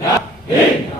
Hey!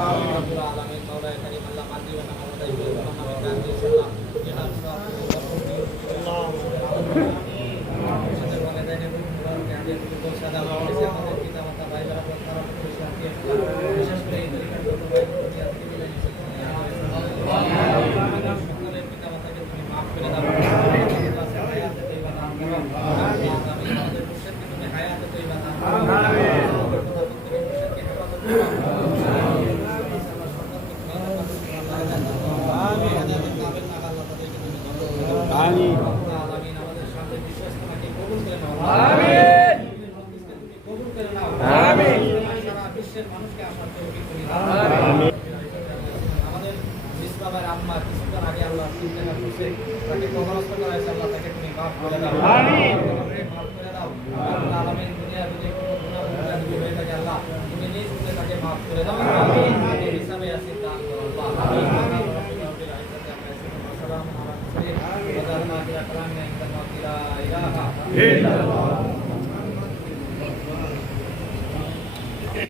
Thank you. সারা বিশ্বের মানুষকে আসার তৌফিক করে আমাদের ইসলামের আম্মা কিছুক্ষণ আগে আল্লাহ চিন্তা করছে তাকে কবরস্থ করা হয়েছে আল্লাহ তাকে তুমি মাফ করে দাও মাফ করে দাও আল্লাহ আলমের দুনিয়া যদি কোনো গুণা গুণা যদি হয়ে থাকে আল্লাহ তুমি নিজ গুণে তাকে মাফ করে দাও হিসাবে আসি দান করো আল্লাহ السلام على المرسلين وذرنا في أكرامنا عند الموت لا إله إلا الله